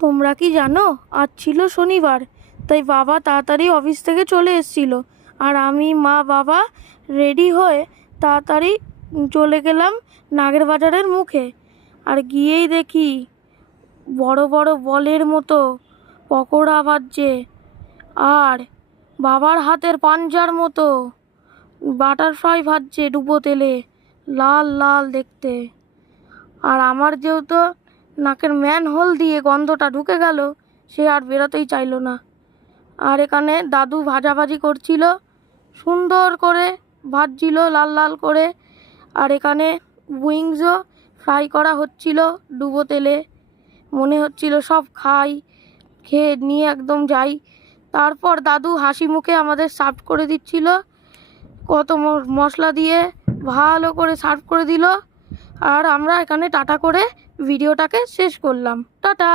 তোমরা কি জানো, আজ ছিল শনিবার, তাই বাবা তাড়াতাড়ি অফিস থেকে চলে এসেছিল। আর আমি, মা, বাবা রেডি হয়ে তাড়াতাড়ি চলে গেলাম নাগের বাজারের মুখে। আর গিয়েই দেখি বড় বড় বলের মতো পকোড়া ভাজছে, আর বাবার হাতের পাঞ্জার মতো বাটারফ্লাই ভাজছে ডুবো তেলে, লাল লাল দেখতে। আর আমার যেহেতু নাকের ম্যানহোল দিয়ে গন্ধটা ঢুকে গেল, সে আর বেরোতেই চাইলো না। আর এখানে দাদু ভাজাভাজি করছিল, সুন্দর করে ভাজছিল লাল লাল করে। আর এখানে উইংসও ফ্রাই করা হচ্ছিল ডুবো তেলে। মনে হচ্ছিল সব খাই, খেয়ে নিয়ে একদম যাই। তারপর দাদু হাসি মুখে আমাদের সার্ভ করে দিচ্ছিল, কত মশলা দিয়ে ভালো করে সার্ভ করে দিল। আর আমরা এখানে টাটা করে ভিডিওটাকে শেষ করলাম। টাটা।